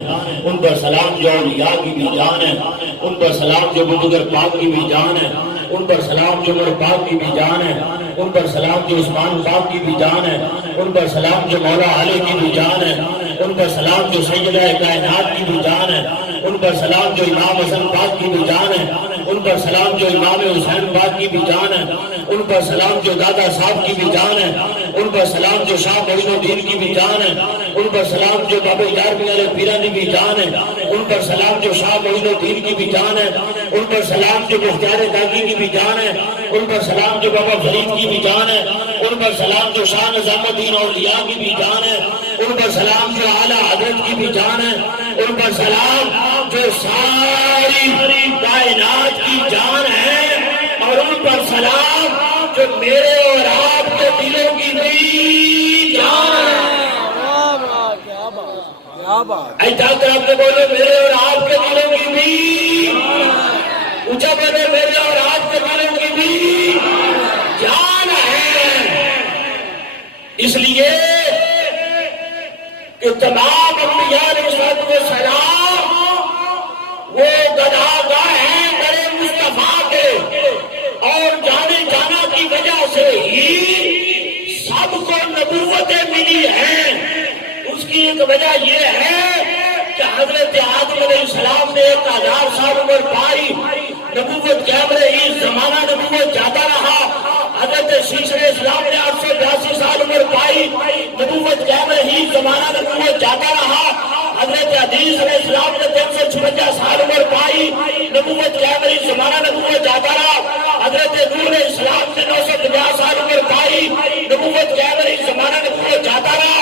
ان پر سلام جو اولیاء کی بھی جان ہے، ان پر سلام جو بزرگ پاک کی بھی جان ہے، ان پر سلام جو عمر پاک کی بھی جان ہے، ان پر سلام جو عثمان پاک کی بھی جان ہے، ان پر سلام جو مولا علی کی بھی جان ہے، ان پر سلام جو سیدہ کائنات کی بھی جان ہے، ان پر سلام جو امام حسن پاک کی بھی جان ہے، ان پر سلام جو امام حسین پاک کی بھی جان ہے، ان پر سلام جو دادا صاحب کی بھی جان ہے، ان پر سلام جو شاہ معین الدین کی بھی جان ہے، ان پر سلام جو بابا یارویں والے پیران کی بھی جان ہے، ان پر سلام جو شاہ معین الدین کی بھی جان ہے، ان پر سلام جو مختار داغی کی بھی جان ہے، ان پر سلام جو بابا فرید کی بھی جان ہے، ان پر سلام جو شاہ نظام الدین اولیاء کی بھی جان ہے، ان پر سلام جو اعلیٰ حضرت کی بھی جان ہے، ان پر سلام جو ساری کائنات کی جان ہے، اور ان پر سلام جو میرے اور آپ کے دلوں کی بھی جان ہے۔ ایسا کر آپ کے بولے میرے اور آپ کے دلوں کی بھی، اونچا بولے میرے اور آپ کے دلوں کی بھی جان ہے۔ اس لیے کہ تمام انبیاء علیہ السلام وہ گداگاہ ہیں بڑے مصطفیٰ کے، اور جانے جانا کی وجہ سے ہی سب کو نبوتیں ملی ہیں۔ اس کی ایک وجہ یہ ہے کہ حضرت آدم علیہ السلام نے 1000 سال عمر پائی، نبوت قائم رہی، زمانہ نبوت جاتا رہا۔ حضرت شیش علیہ السلام نے 882 سال عمر پائی، نبوت قائم رہی، زمانہ نبوت جاتا رہا۔ حضرت حدیث علیہ السلام نے 356 سال عمر پائی، نبوت قائم رہی، زمانہ نبوت جاتا رہا۔ حضرت نوح علیہ السلام نے 950 سال عمر پائی، نبوت قائم رہی، زمانہ نبوت جاتا رہا۔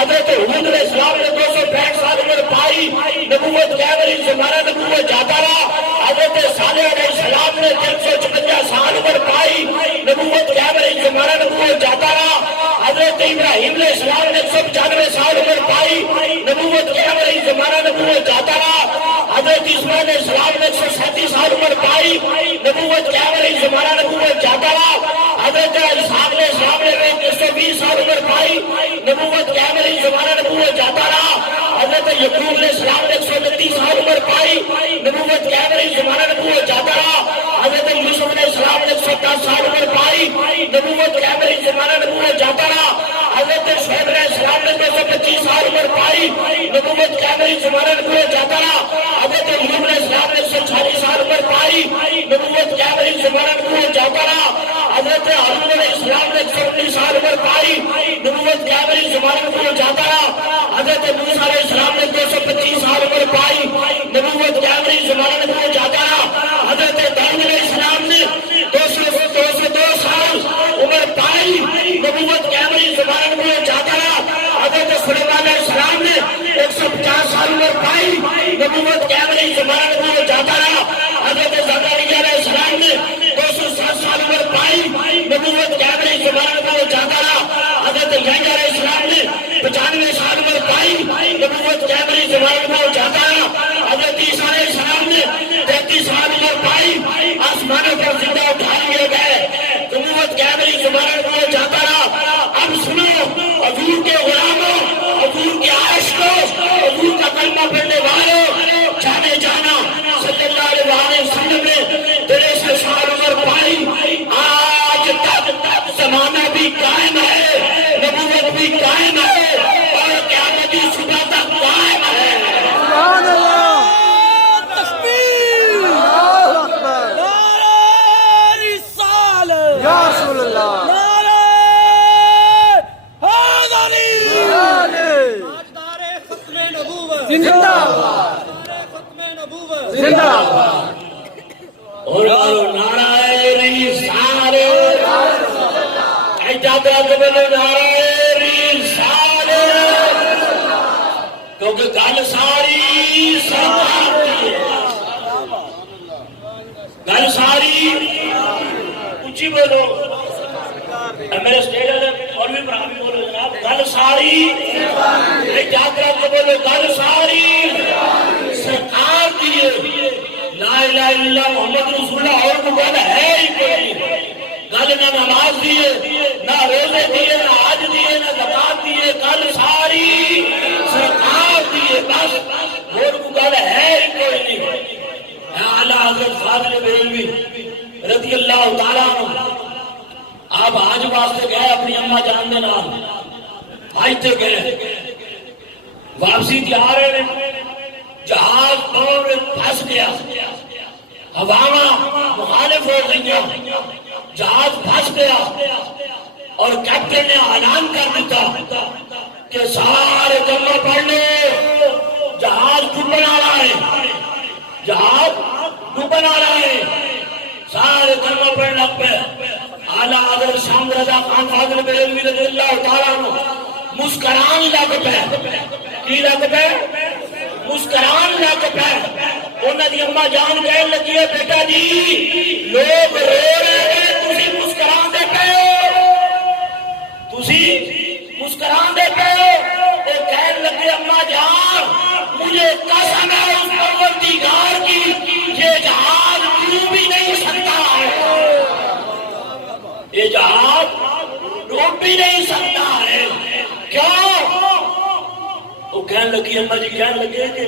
حضرت ہود علیہ السلام نے 265 سال عمر پائی، نبوت قائم رہی، زمانہ نبوت جاتا رہا۔ حضرت صالح علیہ السلام نے 356 سال عمر پائی، نبوت قائم رہی، زمانہ نبوت جاتا رہا۔ حضرت ابراہیم علیہ السلام نے 195 سال عمر پائی، نبوت قائم رہی، زمانہ نبوت جاتا رہا۔ حضرت اسماعیل علیہ السلام نے 137 سال عمر پائی، نبوت قائم رہی، زمانہ نبوت جاتا رہا۔ حضرت اسحاق علیہ السلام نے 120 سال عمر پائی، نبوت قائم رہی، زمانہ نبوت جاتا رہا۔ حضرت یعقوب علیہ السلام نے 129 سال عمر پائی، نبوت قائم رہی، زمانہ نبوت جاتا رہا۔ حضرت یوسف علیہ السلام نے 110 سال عمر پائی، نبوت قائم رہی، زمانہ نبوت جاتا رہا۔ حضرت شعیب علیہ السلام نے 225 سال عمر پائی، نبوت قائم رہی، زمانہ نبوت جاتا رہا۔ حضرت ایوب علیہ السلام نے 140 سال عمر پائی، نبوت قائم رہی، زمانہ نبوت جاتا رہا۔ حضرت ہارون علیہ السلام نے 119 سال عمر پائی، نبوت قائم رہی، زمانہ نبوت جاتا رہا۔ حضرت موسیٰ علیہ السلام نے 225 سال عمر پائی، نبوت قائم رہی، زمانہ نبوت جاتا رہا۔ حضرت داؤد علیہ السلام نے 202 سال عمر پائی، نبوت قائم رہی، زمانہ نبوت جاتا رہا۔ حضرت سلیمان علیہ السلام نے 150 سال عمر پائی، نبوت قائم رہی، زمانہ نبوت جاتا رہا۔ حضرت زکریا علیہ السلام نے 207 سال عمر پائی، نبوت قائم رہی، زمانہ نبوت جاتا رہا۔ حضرت یحییٰ علیہ السلام نے 95 سال عمر پائی، نبوت قائم رہی، زمانہ نبوت جاتا رہا۔ حضرت عیسیٰ علیہ السلام نے 33 سال عمر پائی، آسمانوں پر زندہ اٹھا لیے گئے، نبوت قائم رہی، زمانہ نبوت جاتا رہا۔ اب سنو حضور کے غلاموں، حضور کے عاشقوں، حضور کا کلمہ پڑھنے والوں، جانے جانا صلی اللہ علیہ وسلم نے 63 سال عمر پائی، آج تک زمانہ بھی قائم ہے، نبوت بھی قائم ہے، اور قیامت کی صبح تک قائم ہے۔ سبحان اللہ، تکبیر، اللہ اکبر، نعرہ رسالت، یا رسول اللہ، نعرہ حیدری، تاجدار ختم نبوت، زندہ باد، تاجدار ختم نبوت، زندہ باد، اور نعرہ رسالت، اجازت بولو نعرہ رسالت، کیونکہ گل ساری سرکار کی ہے، گل ساری اونچی بولو، میرے اسٹیج والے اور بھی برا بھی بولو جناب، گل ساری اجازت بولو، گل ساری سرکار کی ہے۔ لا الہ الا اللہ محمد رسول اللہ، اور تو گل ہے ہی کوئی، گل نہ نماز دیے، نہ روزے دیے، نہ حج دیے، نہ زکات دیے، گل ساری سرکار دیے، بس حافظ فاضل بریلوی رضی اللہ تعالیٰ عنہ آپ حج واسطے گئے اپنی اما جان دے نال حج تے گئے واپسی تے آ رہے نے جہاز پاؤں میں پھنس گیا ہواواں مخالف ہو گئیاں جہاز پھنس گیا اور کیپٹن نے اعلان کر دیتا کہ سارے کلمہ پڑھ لو جہاز ڈوبنے والا ہے جہاز ڈوبنے والا ہے سارے کلمہ پڑھنے لگ پے اعلیٰ حضرت شاہ رضا خان فاضل بریلوی رضی اللہ تعالیٰ عنہ مسکران لگ پے کی لگ پے مسکران لگ پے انہاں دی اما جان کہن لگی ہے بیٹا جی لوگ رو رہے ہیں تسی مسکران دے پے تسی مسکران دے پے وہ کہن لگے اما جان مجھے قسم ہے اس پروردگار کی یہ جہاز ڈوب بھی نہیں سکتا ہے یہ جہاز ڈوب بھی نہیں سکتا ہے کیوں وہ کہنے لگی اما جی کہنے لگے کہ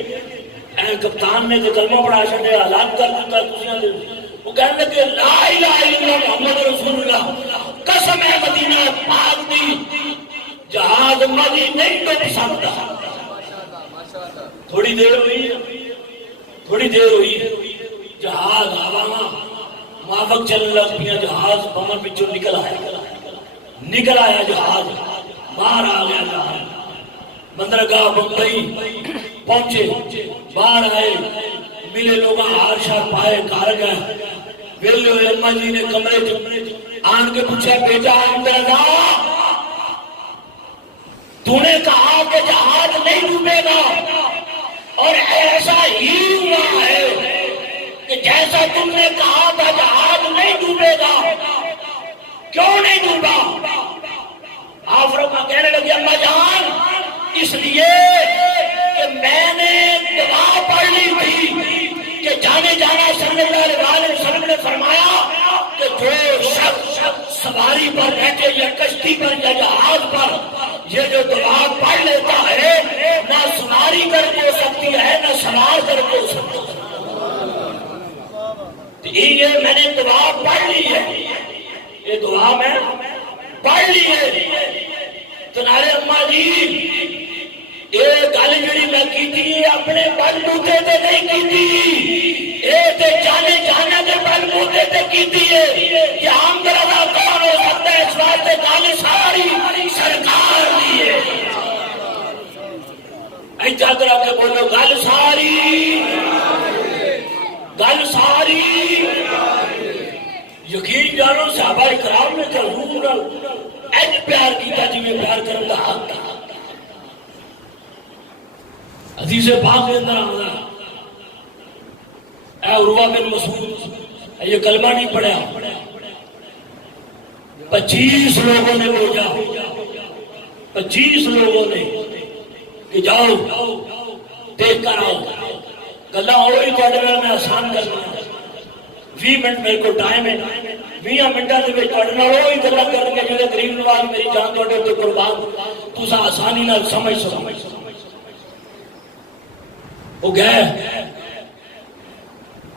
اے کپتان نے جو کلمہ پڑھا چھڑے اعلان کر دیتا تسیاں دے وہ کہنے لگے لا الہ الا اللہ محمد رسول اللہ قسم ہے مدینہ پاک دی جہاز مدی نہیں ڈوب سکتا تھوڑی دیر ہوئی جہاز ہواواں مافق چلنے لگ پیا جہاز بمن پچھوں نکل آیا جہاز باہر آ گیا جہاز بندرگاہ بمبئی پہنچے باہر آئے ملے لوگ ہار شار پائے کار گئے ویلے ہوئے اما جی نے کمرے آن کے پوچھا بیٹا اندرگا تو نے کہا کہ جہاز نہیں ڈوبے گا اور ایسا ہی ہوا ہے کہ جیسا تم نے کہا تھا جہاز نہیں ڈوبے گا کیوں نہیں ڈوبا آفرما کہنے لگی اما جان اس لیے کہ میں نے دعا پڑھ لی تھی کہ جانے جانا صلی اللہ علیہ وسلم نے فرمایا کہ جو شخص سواری پر بیٹھے یا کشتی پر یا جہاز پر یہ جو دعا پڑھ لیتا ہے نہ سواری کر کے ہو سکتی ہے نہ سوار کر کے ہو سکتی ہے یہ میں نے دعا پڑھ لی ہے یہ دعا میں پڑھ لی ہے تنارے اما جی یہ گل جڑی میں کی تھی اپنے بل بوتے تے نہیں کی تھی یہ جانے جانا کے بل بوتے تے کی تھی کہ ہم رضا کون ہو سکتا ہے اس واسطے گل ساری سرکار دی ہے ایسا کرا کے بولو گل ساری یقین جانو صحابہ کرام نے تو حضور ایج پیار کیتا جی میں پیار کرنے کا حق تھا حدیث پاک کے اندر آنا اے عروہ بن مسعود یہ کلمہ نہیں پڑھا 25 لوگوں نے بوجھا 25 لوگوں نے کہ جاؤ دیکھ کر آؤ گلا ہوئی کوڑے میں آسان کرنا 20 منٹ میرے کو ٹائم ہے 20 منٹوں کے وچ تواڈے نال وہی گلاں کر کے جڑے غریب نواز میری جان تواڈے تے قربان تساں آسانی نال سمجھ وہ گئے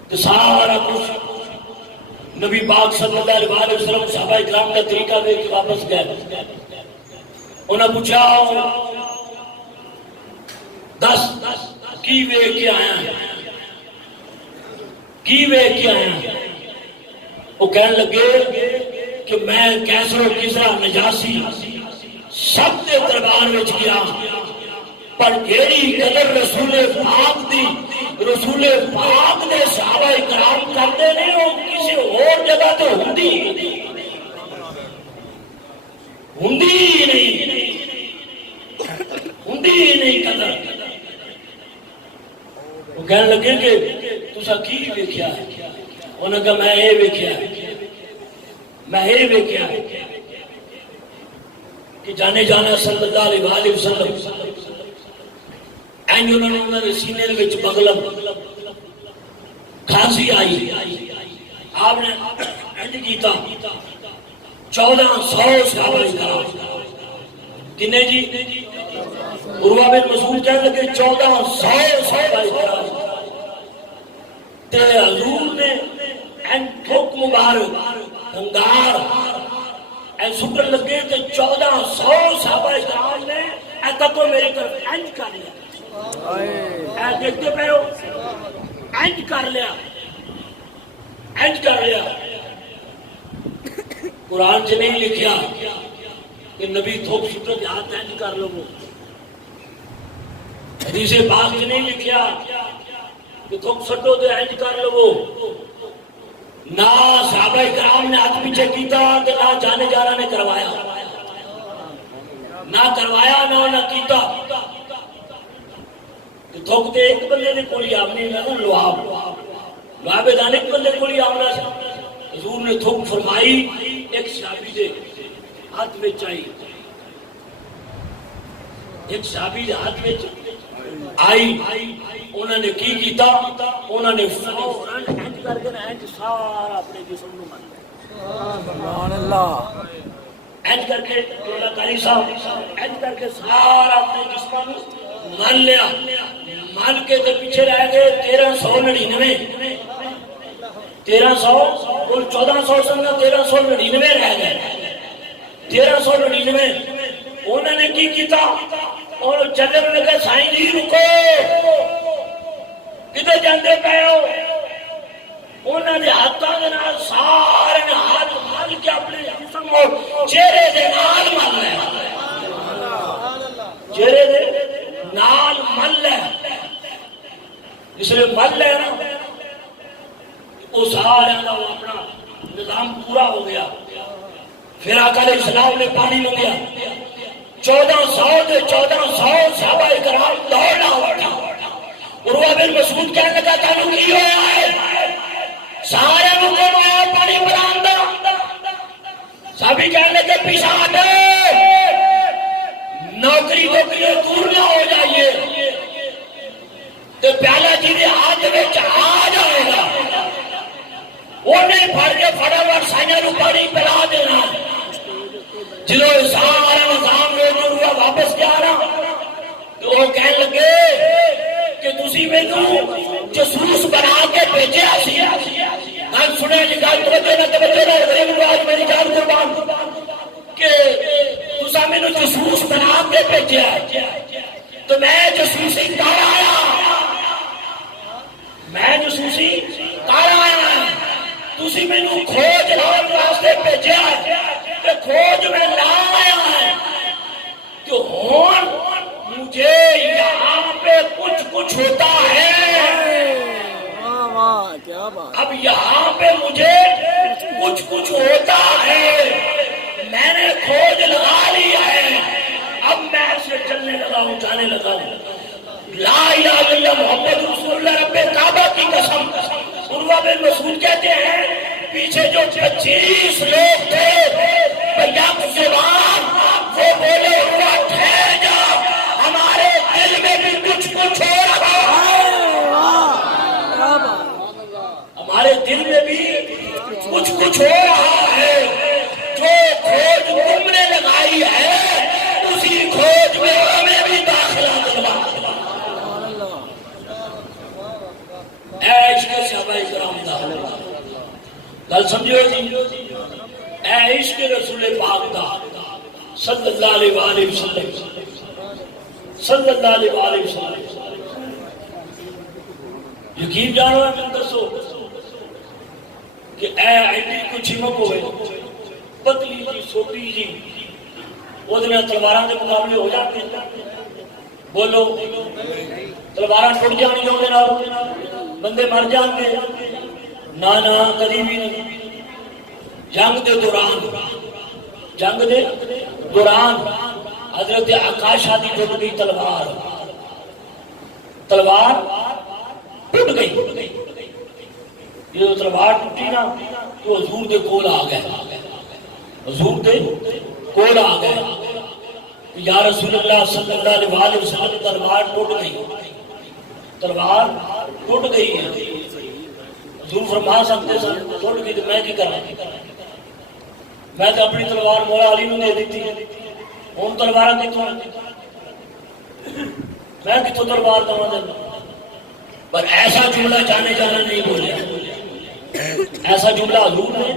تو سارا کچھ نبی پاک صلی اللہ علیہ وسلم صحابہ اکرام کا طریقہ دے کے واپس گئے انہوں نے پوچھا 10 کی وے کے آیا وہ کہنے لگے کہ میں کیسر و کسرا نجاسی سب کے دربار میں گیا پر جیڑی قدر رسول پاک نے صحابہ اکرام کرتے نہیں وہ کسی اور جگہ تو ہندی نہیں قدر وہ کہنے لگے کہ تسا کی ویکھیا ہے انہوں نے کہا میں یہ ویکھیا کہ جانے جانا صلی اللہ علیہ وسلم اینج انہوں نے سینے وچ بغلم کھانسی آئی آپ نے اینج کیتا 1400 صحابہ اکرام کنے جی عروہ بن مسعود کہنے لگے 1400 صحابہ اکرام تے حضور نے مبارک ہنگار اے سٹر لگے تو 1400 صحابہ کرام نے اے تک میری طرف انج کر لیا اے دیکھتے پہ ہو انج کر لیا قرآن سے نہیں لکھیا کہ نبی تھوک سٹر کے ہاتھ انج کر لو حدیث پاک سے نہیں لکھیا کہ تھوک سٹو دے انج کر لو نہ صحابہ کرام نے ہاتھ پیچھے کیتا کہ نہ جانے جانا نے کروایا نہ کیتا کہ تھوک دے ایک بندے نے کولی آمنی نہ لواب دانے ایک بندے کولی آمنا سے حضور نے تھوک فرمائی ایک صحابی دے ہاتھ میں چاہی ایک صحابی دے ہاتھ میں آئی انہوں نے کی کیتا انہوں نے فوراً ہینج کر کے ہینج سارا اپنے جسم کو مان لیا سبحان اللہ ہینج کر کے اللہ قاری صاحب ہینج کر کے سارا اپنے جسم کو مان لیا مان کے تو پیچھے رہ گئے 1399 اور 1400 سنگا 1399 رہ گئے 1399 انہوں نے کی کیتا اور چلے میں لگا سائیں جی رکو کدھر جاندے پہ ہو انہوں نے ہاتھاں دے نال سارے نے ہاتھ مال کے اپنے جسم اور چہرے دے نال مل لے چہرے دے نال مل لے اس لئے مل لے نا وہ سارے نے اپنا نظام پورا ہو گیا پھر آقا علیہ السلام نے پانی منگیا 1400 صحابہ کرام دوڑنا ہوتا عروہ بن مسعود کہنے لگا تانوں کی ہویا ہے سارے مکم آیا پانی بران دا صحابی کہنے لگے پیچھا ہٹے نوکری کو کیے دور نہ ہو جائیے تو پیالہ جی دے ہاتھ میں آ جائے گا وہ نہیں پھڑ کے فٹافٹ سائنہ نو پانی پلا دینا جنہوں نے سارا نظام میں جو ہوا واپس کیا رہا تو وہ کہنے لگے کہ تسی میں تو جسوس بنا کے بھیجے آسی ہم سنے جگہ توجہ نہ غریب آج میری جان قربان کہ تسا میں نے جسوس بنا کے بھیجے تو میں جسوسی کار آیا تسی میں نے کھوج لان واسطے بھیجے کہ کھوج میں لا آیا ہے کہ ہون مجھے یہاں پہ کچھ ہوتا ہے کیا بات اب یہاں پہ مجھے کچھ ہوتا ہے میں نے کھوج لگا لیا ہے اب میں سے چلنے لگا ہوں جانے لگا ہوں لا الہ الا اللہ محمد رسول اللہ رب کعبہ کی قسم عروہ بن مسعود کہتے ہیں پیچھے جو 25 لوگ تھے بیاق زبان وہ بولے عروہ ٹھہر جا ہمارے دل میں بھی کچھ ہو رہا ہے ہمارے دل میں بھی کچھ ہو رہا ہے جو کھوج تم نے لگائی ہے اسی کھوج میں ہمیں بھی داخلہ دلوا اے عشق صحابہ کرام دا گل سمجھو جی اے عشق رسول پاک دا صلی اللہ علیہ وآلہ وسلم صلی اللہ علیہ وآلہ وسلم یقین جانو ہے من دسو کہ اے ایڈی کو چھمک ہوئے پتلی جی سوٹی جی وہ دنیا تلواراں دے مقابلے ہو جاتے ہیں بولو تلواراں ٹوٹ جانی ہوں گے بندے مر جاتے ہیں نہ کدی بھی نہیں جنگ دے دوران حضرت عکاشہ دی ٹوٹ گئی تلوار ٹوٹ گئی یہ تلوار ٹوٹی نا تو حضور دے کول آ گئے یا رسول اللہ صلی اللہ علیہ وسلم تلوار ٹوٹ گئی ہے حضور فرما سکتے سن ٹوٹ گئی تو میں کی کرنا میں تو اپنی تلوار مولا علی نو دے دیتی ہوں تلوار کتوں میں کتوں تلوار دوا دینا پر ایسا جملہ جانے جانا نہیں بولیا ایسا جملہ حضور نے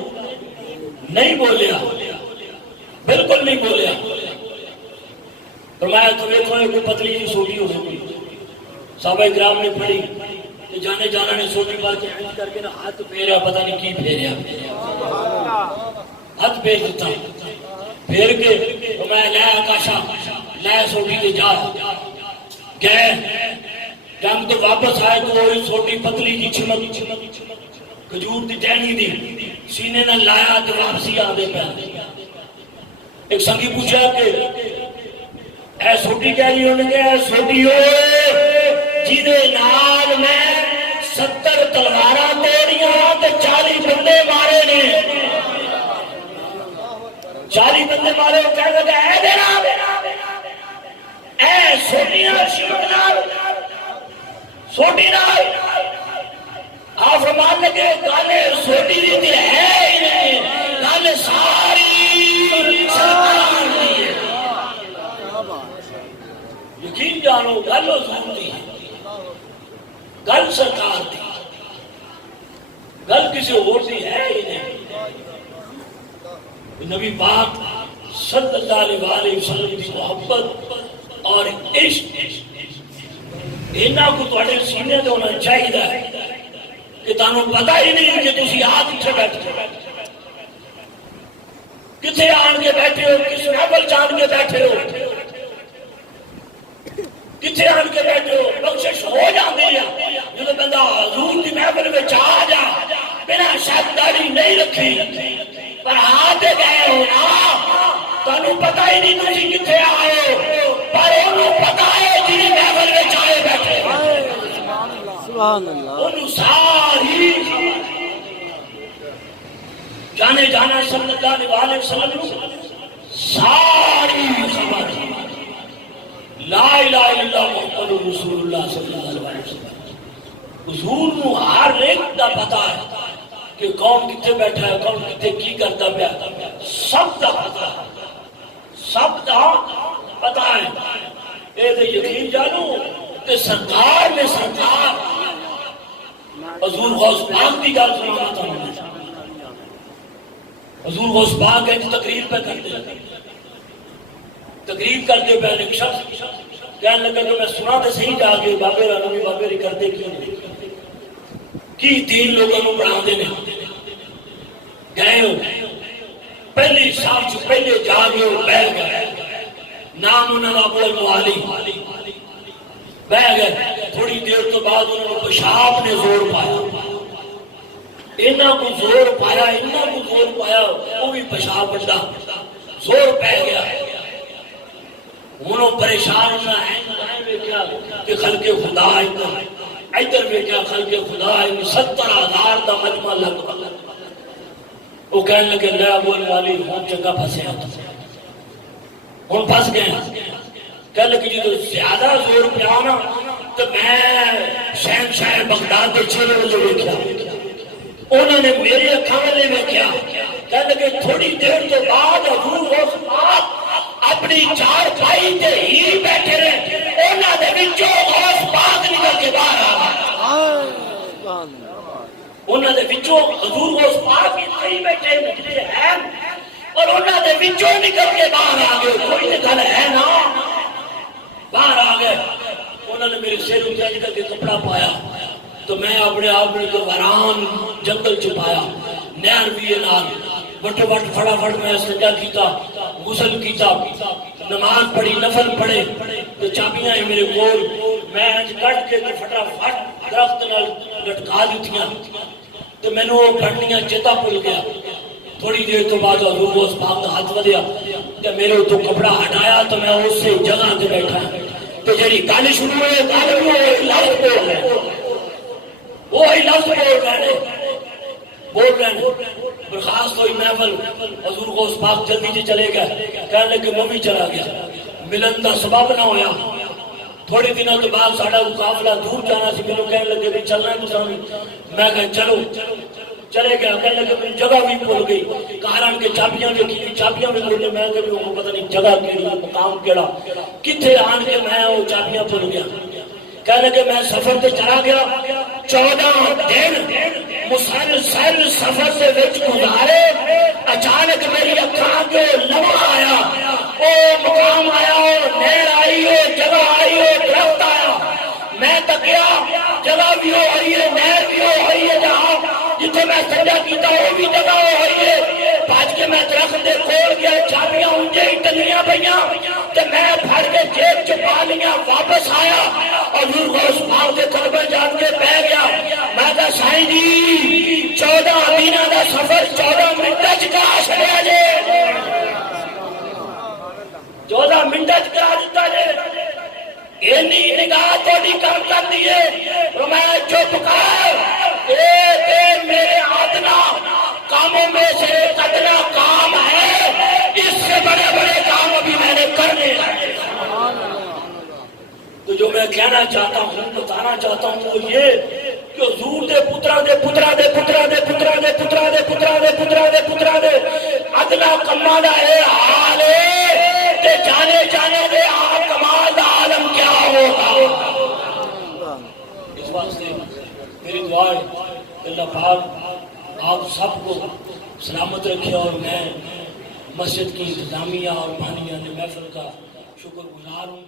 نہیں بولیا، بالکل نہیں بولیا۔ فرمایا تو دیکھو کوئی پتلی سی سوٹی ہو سکتی، صحابہ کرام نے پڑھی کہ جانے جانا نے سوٹی مار کے اینج کر کے نا ہاتھ پھیرا، پتہ نہیں کی پھیریا، ہاتھ پھیر دیتا، پھیر کے فرمایا لے آکاشا لے سوٹی دے جا، گئے جنگ تو واپس آئے تو وہی چھوٹی پتلی جی چمک کھجور دی ٹہنی دی سینے نہ لایا تو واپسی آ دے پہ۔ ایک سنگی پوچھا کہ اے سوٹی کہہ رہی ہونے کہ اے سوٹی ہوئے جیدے نال میں 70 تلواراں توڑیاں تے 40 بندے مارے نے، 40 بندے مارے، وہ کہہ لگا اے دینا اے سوٹیاں شمک نال سوٹی نال آپ فرمان لگے گالے سوٹی دی تے ہے ہی نہیں، گالے ساری سرکار دی ہے۔ یقین جانو گل حضور دی ہے، گل سرکار دی، گل کسی اور دی ہے ہی نہیں۔ نبی پاک صلی اللہ علیہ وسلم کی محبت اور عشق انہاں کو تواڈے سینے تے ہونا چاہیے کہ تانوں پتہ ہی نہیں کہ تسی آ کتھے بیٹھے ہو، کتھے آن کے بیٹھے ہو، کس محفل جان کے بیٹھے ہو، کتھے آن کے بیٹھے ہو۔ بخشش ہو جاندی ہے جدوں بندہ حضور دی محفل وچ آ جا، بنا شک داڑھی نہیں رکھی پر ہاتھ گئے ہو نا، تانوں پتہ ہی نہیں تسی کتھے آئے ہو، پر انہوں پتہ ہے جی محفل وچ آئے بیٹھے سبحان اللہ، انہوں ساری جانے جانا صلی اللہ علیہ وسلم ساری خبر لا الہ الا اللہ محمد رسول اللہ صلی اللہ علیہ وسلم، حضور نو ہر ایک دا پتا ہے کہ کون کتنے بیٹھا ہے، کون کتنے کی کرتا پیا، سب دا پتا ہے، سب دا پتا ہے۔ اے تے یقین جانو کہ سرکار میں سرکار حضور غوث پاک کی گل سنانا چاہتا ہوں۔ حضور غوث پاک ایک تقریر پہ کرتے ہیں، تقریر کرتے پہ ایک شخص کہنے لگا کہ میں سنا تو صحیح جا کے بابے رانوی بابے ری کرتے کیوں نہیں کی دین لوگوں کو پڑھا دینے گئے ہو، پہلی سال سے پہلے جا گئے ہو، بہ گئے، نام انہوں نے ابو الموالی بہ گئے، تھوڑی دیر تو بعد انہوں نے پیشاب نے زور پایا، انہاں کو زور پایا، انہاں کو زور پایا، وہ بھی پیشاب بڑھا زور پہ گیا، انہوں پریشان ہونا ہے کہ خلق خدا ادھر ویکھیا خلق خدا 70,000 دا مجمع لگ پا، وہ کہنے لگے لے ابو الموالی ہوں چنگا پھسیا، ہوں پھس گئے، کہنے لگے جی تو زیادہ زور پہ آنا تو میں شہنشاہ بغداد کے 6 بجے ویکھیا، انہوں نے میرے اکھاں والے ویکھیا، کہنے لگے تھوڑی دیر تو بعد حضور غوث پاک اپنی چار پائی تے ہی بیٹھے رہے، انہاں دے وچوں غوث پاک نکل کے باہر آ گئے، انہاں دے وچوں حضور غوث پاک ہی بیٹھے نکلے ہیں اور انہاں دے وچوں نکل کے باہر آ گئے، کوئی نکل ہے نا، باہر آ گئے، انہوں نے میرے سر اٹھا کر کے کپڑا پایا تو میں اپنے آپ کو ویران جنگل چھپایا، نہر بھی نال وٹ وٹ فڑا فٹ میں سجا کیتا، غسل کیتا، نماز پڑھی، نفل پڑھے، تو چابیاں ہیں میرے کول، میں کٹ کے فٹا فٹ درخت نال لٹکا دیتیاں، تو میں نے وہ پڑھنیاں چیتا بھول گیا۔ تھوڑی دیر تو بعد حضور غوث پاک کا ہاتھ ودیا کہ میرے تو کپڑا ہٹایا تو میں اس سے جگہ تے بیٹھا، تو جڑی گل شروع ہوئے گل وہی لفظ بول رہے ہیں، وہی لفظ بول رہے ہیں، برخاست ہوئی محفل، حضور غوث پاک جلدی سے چلے گئے، کہنے لگے میں بھی چلا گیا، ملن کا سبب نہ ہویا، تھوڑے دنوں کے بعد ساڈا مقابلہ دور جانا سی، مینوں کہنے لگے بھی چلنا ہے تساں، میں کہا چلو، چلے گیا، کہنے لگے میری جگہ بھی بھول گئی، کہاں کے چابیاں دیکھی، چابیاں بھی بھول گئی، میں کہ وہ پتہ نہیں جگہ کیڑی، مقام کیڑا، کتنے آن کے میں وہ چابیاں بھول گیا، کہنے لگے میں سفر تے چلا گیا، 14 دن مسلسل سفر سے وچ گزارے اچانک میری اکھاں جو لمحہ آیا او مقام آیا اور نہر آئی ہو جگہ آئی ہو درخت آیا میں تکیا جگہ بھی ہو رہی ہے نہر بھی ہو رہی ہے جہاں جتنے میں سجدہ کیتا وہ بھی جگہ ہو رہی ہے بھاج کے میں درخت دے کھول گیا چابیاں اونجے ہی ٹنگیاں پئیاں تے میں پھڑ کے جیب چھپا لیاں واپس آیا اور حضور غوث پاک دے قدمیں جان کے بہ گیا میں کہا سائیں جی 14 مہینہ دا سفر 14 منٹ وچ کرا چھڈیا جے 14 منٹ وچ کرا دتا جے اینی نگاہ تھوڑی کام کر دیے تو میں چپ کر اے میرے ادنا کاموں میں سے ایک ادنا کام ہے اس سے بڑے بڑے کام ابھی میں نے کرنے ہیں تو جو میں کہنا چاہتا ہوں بتانا چاہتا ہوں وہ یہ کہ حضور دے پترا دے پترا دے پترا دے پترا دے پترا دے پترا دے پترا دے پترا دے ادنا کما دا اے حال ہے کہ جانے جانے دے آپ کمال دا عالم کیا ہوگا اس واسطے میری دعا ہے کہ اللہ پاک آپ سب کو سلامت رکھے اور میں مسجد کی انتظامیہ اور بانیہ محفل کا شکر گزار ہوں